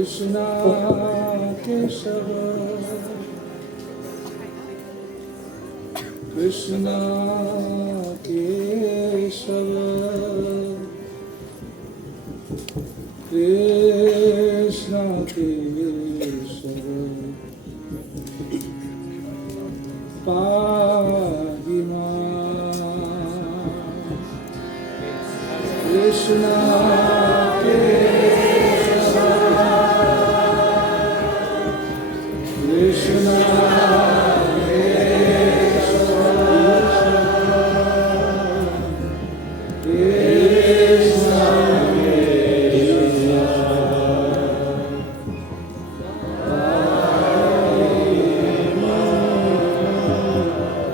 Krishna Keshava Krishna Keshava Krishna Keshava Pahima Krishna Keshava Krishna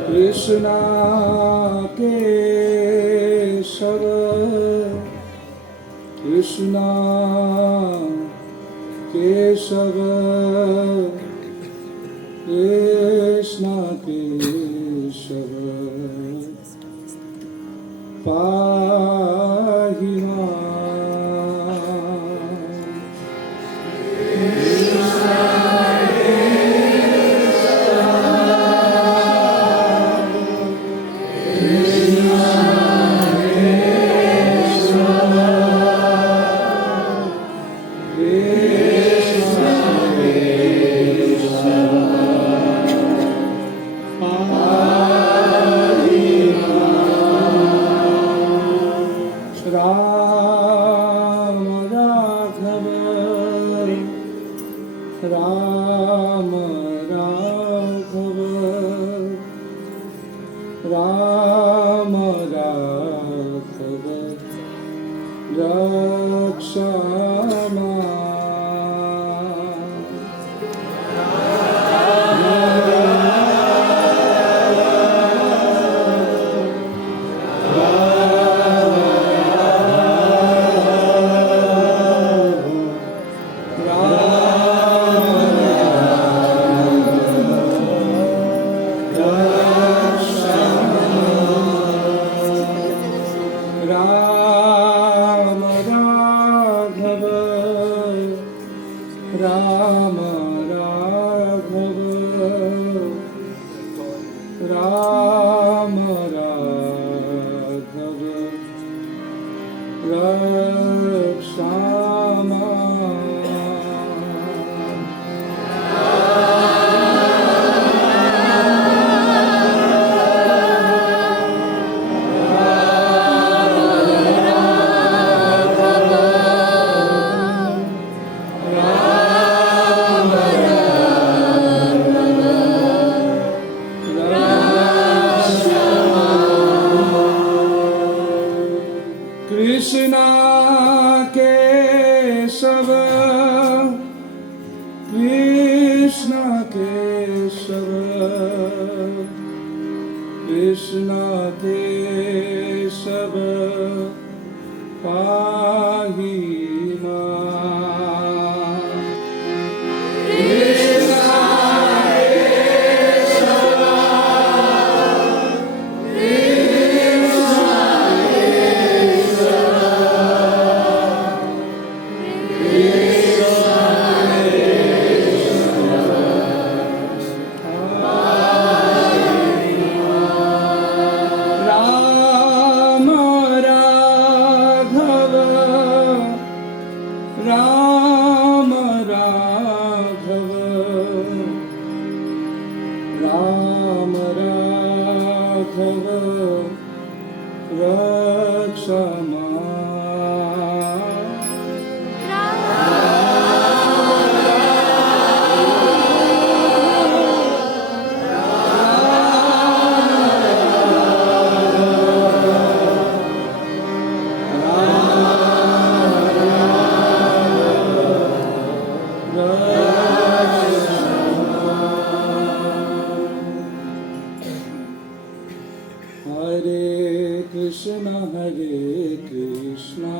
Krishna Keshava Krishna Keshava Krishna Keshava Pahima Ram Raghava Ram Raghava Rakshama Ram Raghava Ram Raghava Ram Raghava Rakshama Krishna Keshava Krishna Keshava Krishna Keshava Pahima Ram Raghava Ram Raghava Rakshama Hare Krishna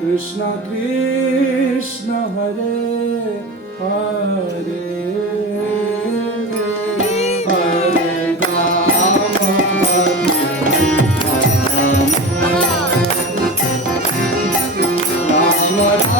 Krishna Krishna Hare Hare Hare Rama Rama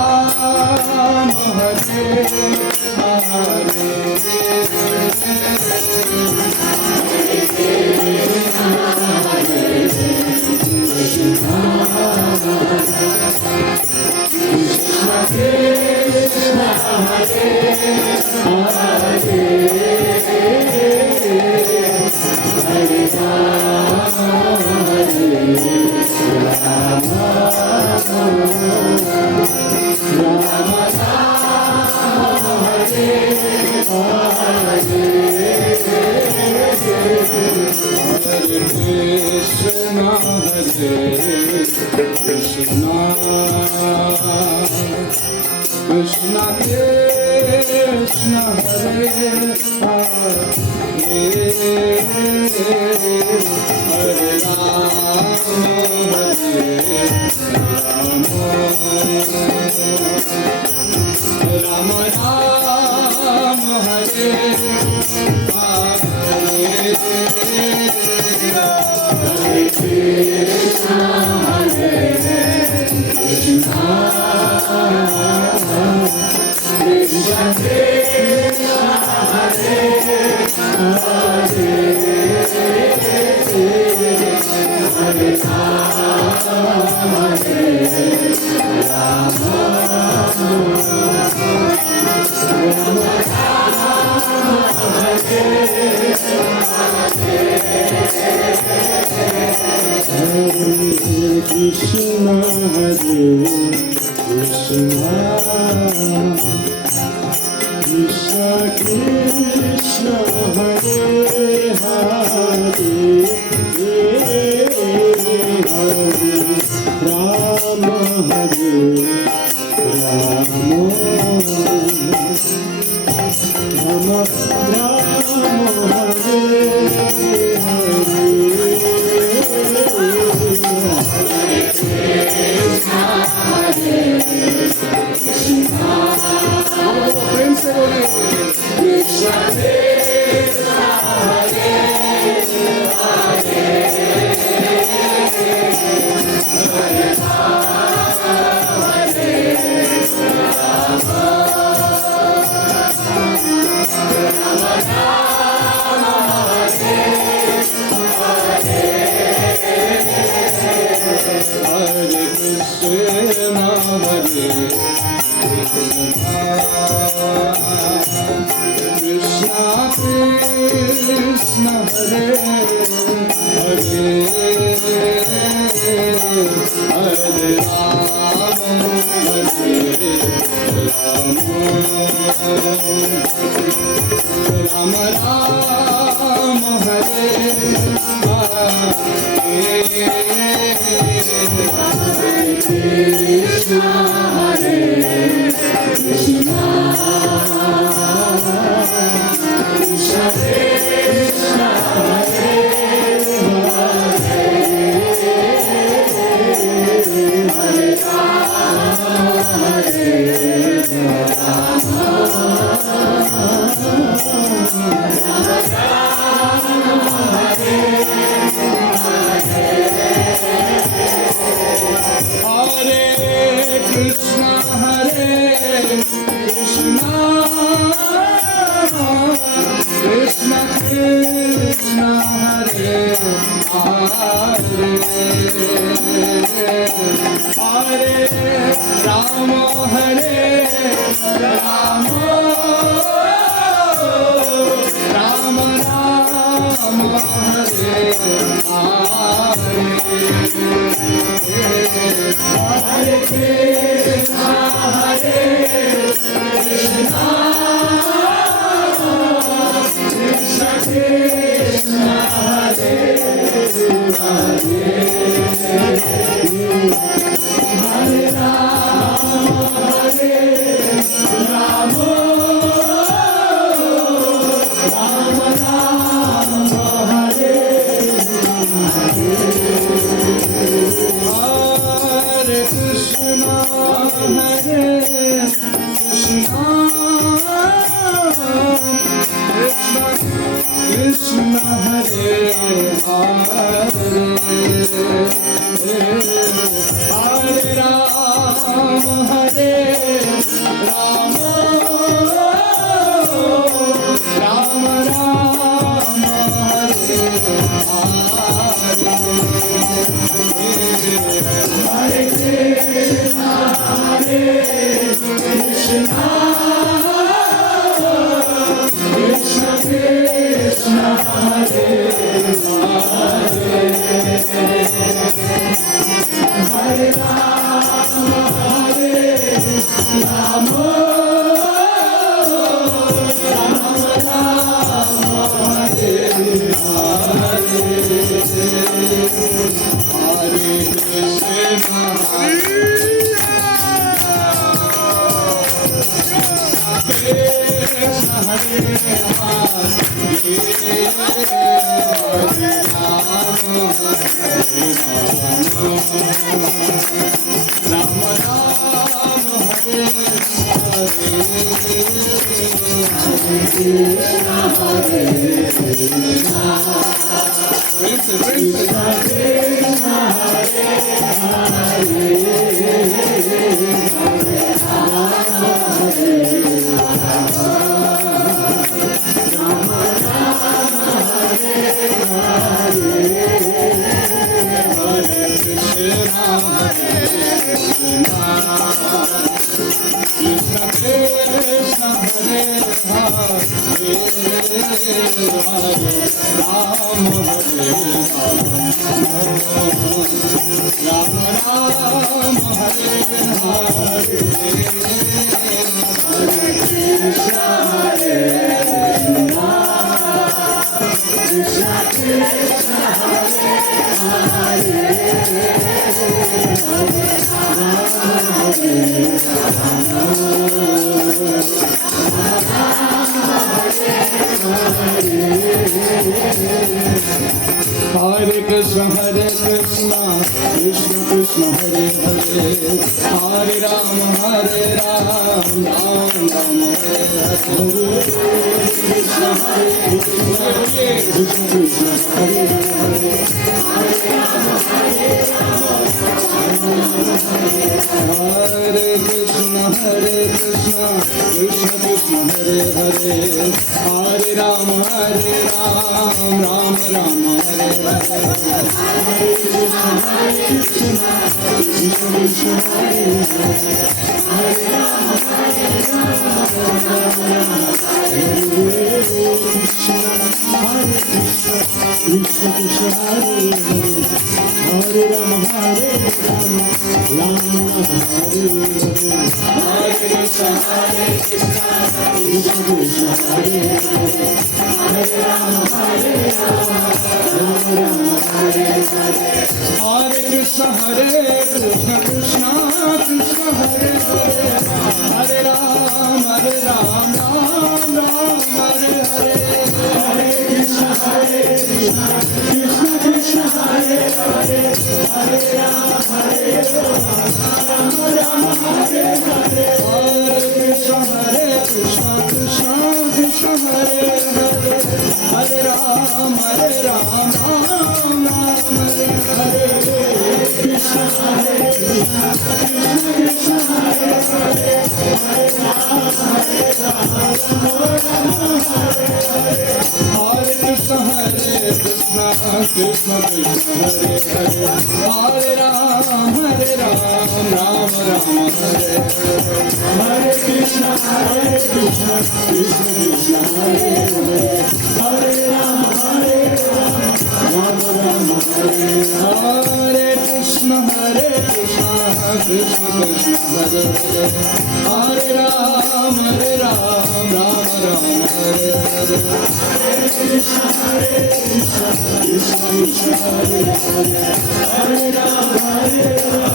Krishna Krishna Krishna Hare Hare Rama Rama Hare Hare Krishna Krishna Krishna Hare Hare Hare Rama Krishna Hare Krishna Krishna Krishna Hare Hare Hare Rama Hare Rama Rama Rama Hare प्रेम से बोले Krishna Krishna Hare Hare Hare Hare Krishna Hare Krishna Krishna Hare Hare Hare Rama Rama Hare Krishna Hare Krishna Krishna Krishna Hare Hare Krishna Hare Krishna Krishna Krishna Hare Hare Hare Rama Hare Rama Rama Rama Hare Hare Krishna Hare Krishna Krishna Krishna Hare Hare Hare Rama Hare Rama Rama Rama Hare Hare Krishna Hare Krishna Krishna Krishna Hare Hare Hare Rama Hare Rama Rama Rama Hare Hare Krishna Hare Krishna Krishna Krishna Hare Hare Hare Krishna Krishna Krishna Hare Hare Hare Ram Ram Ram Hare Hare Krishna Krishna Krishna Hare Hare Hare Krishna Krishna Krishna Hare Hare Hare Ram Ram Ram Hare Hare Krishna Krishna Hare Hare Hare Ram Hare Ram Ram Ram Hare Hare Hare Krishna Krishna Krishna Hare Hare Hare Ram Hare Ram Ram Ram Hare Hare Hare Krishna Krishna Krishna Hare Hare Hare Ram Ram Ram Hare Hare Hare Krishna Krishna Krishna Hare Hare Hare Ram Ram Ram Hare Hare Hare Krishna Krishna Krishna Hare Hare Hare Ram Ram Hare Hare Krishna Krishna Krishna Hare Hare Hare Ram Hare Krishna Krishna Krishna Hare Hare Hare Ram Ram Hare Hare Krishna Krishna Krishna Hare Hare Hare Ram Ram Ram Hare Hare Krishna Krishna Krishna Hare Hare Hare Ram Ram Hare Hare Krishna Krishna Krishna Hare Hare Hare Ram Ram Ram Hare Hare Krishna Krishna Krishna Krishna Hare Hare Hare Ram Hare Ram Ram Ram Hare Hare Hare Krishna Krishna Krishna Krishna Hare Hare Hare Ram Hare Ram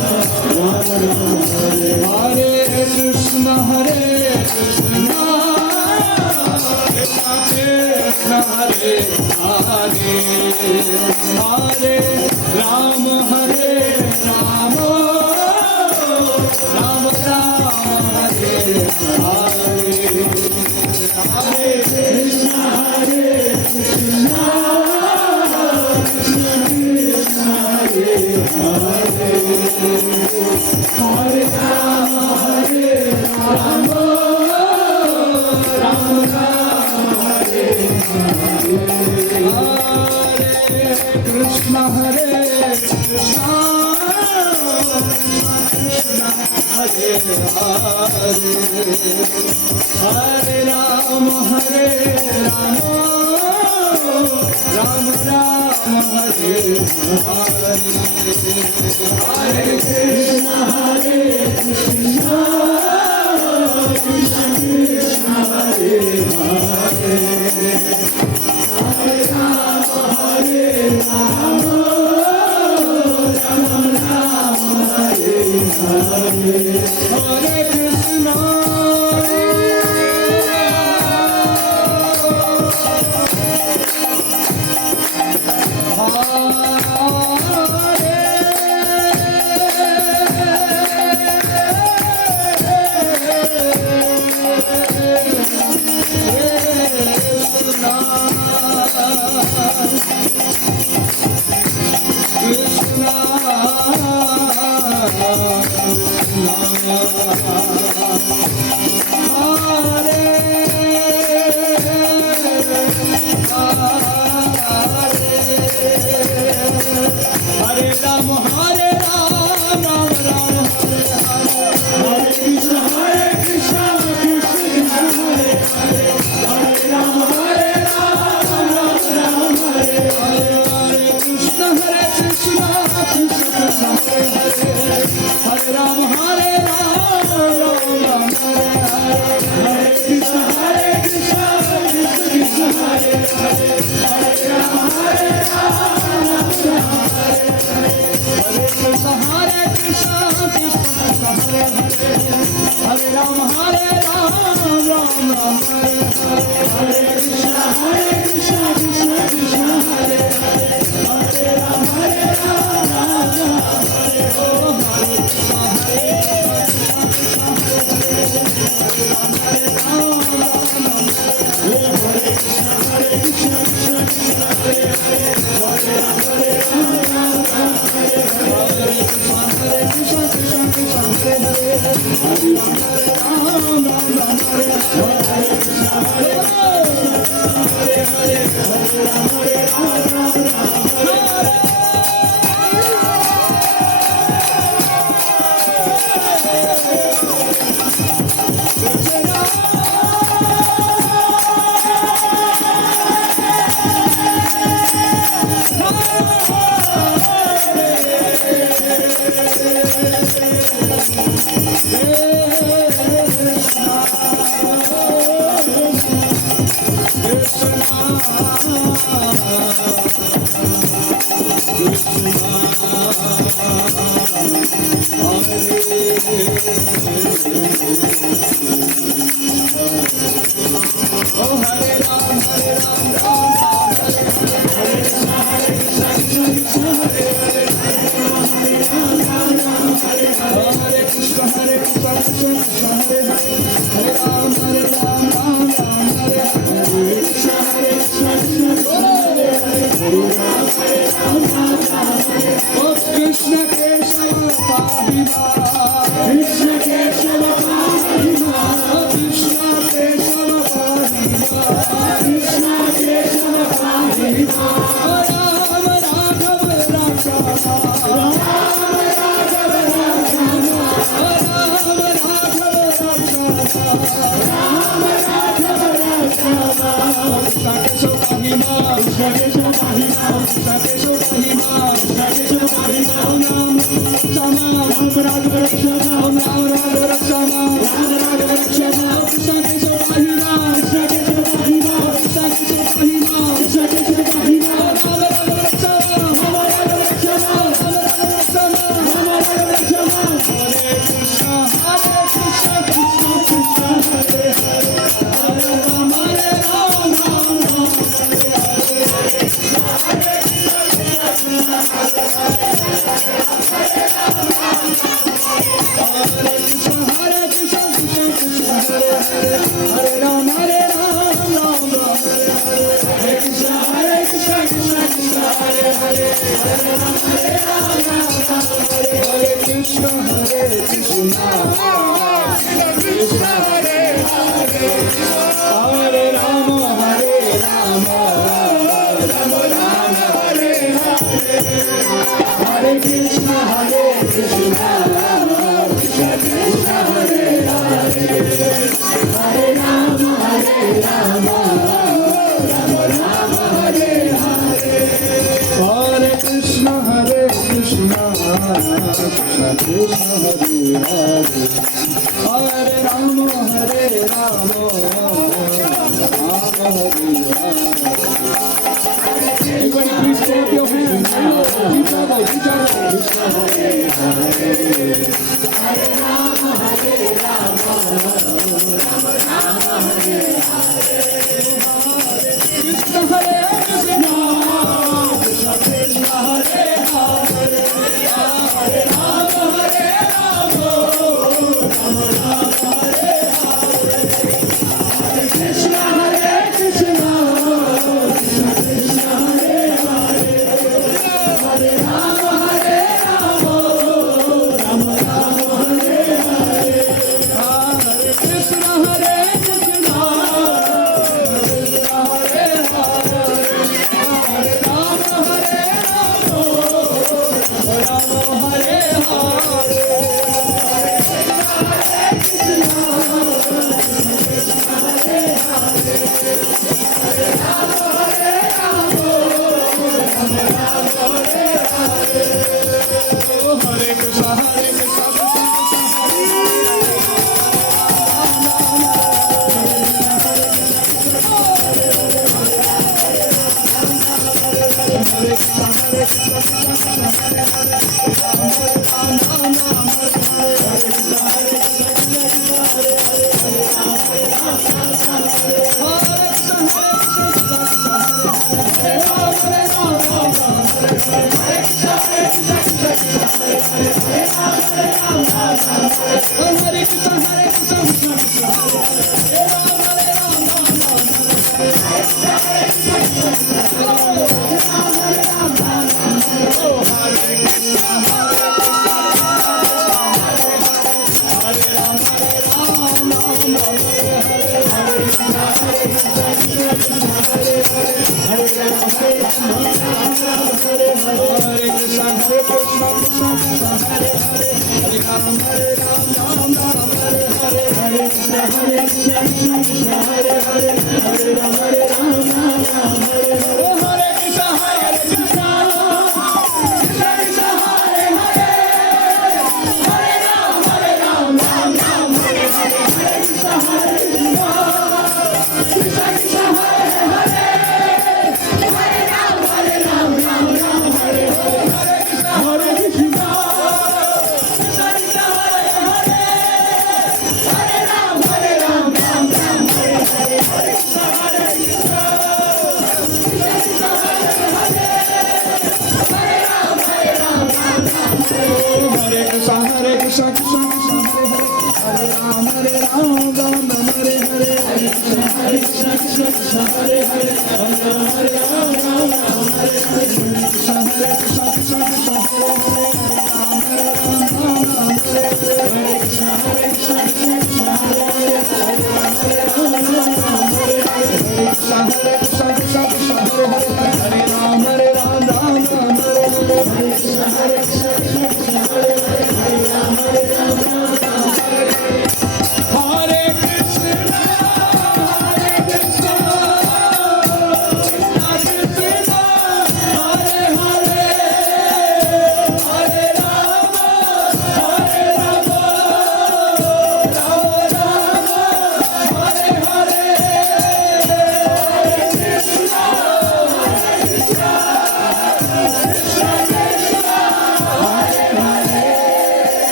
Ram Ram Hare Hare Hare Krishna Krishna Krishna Hare Hare Hare Ram Hare Ram Ram Ram Hare Hare Hare Krishna Krishna Krishna Krishna Hare Hare Hare Ram Hare Ram Ram Ram Hare Hare Hare Krishna Krishna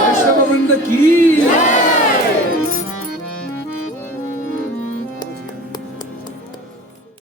वैष्णव वृंद की